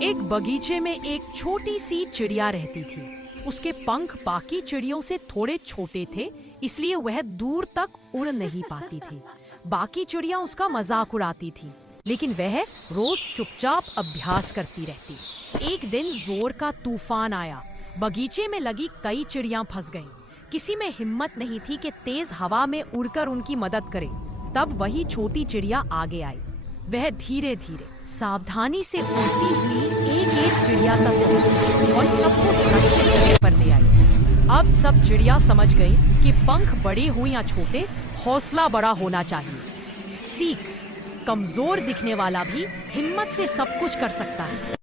एक बगीचे में एक छोटी सी चिड़िया रहती थी। उसके पंख बाकी चिड़ियों से थोड़े छोटे थे, इसलिए वह दूर तक उड़ नहीं पाती थी। बाकी चिड़िया उसका मजाक उड़ाती थी, लेकिन वह रोज चुपचाप अभ्यास करती रहती। एक दिन जोर का तूफान आया। बगीचे में लगी कई चिड़िया फंस गईं। किसी में हिम्मत नहीं थी कि तेज हवा में उड़कर उनकी मदद करे। तब वही छोटी चिड़िया आगे आई। वह धीरे धीरे सावधानी से उड़ती हुई एक एक चिड़िया तक पहुंची और सबको सुरक्षित जगह पर ले आई। अब सब चिड़िया समझ गई कि पंख बड़े हो या छोटे, हौसला बड़ा होना चाहिए। सीख: कमजोर दिखने वाला भी हिम्मत से सब कुछ कर सकता है।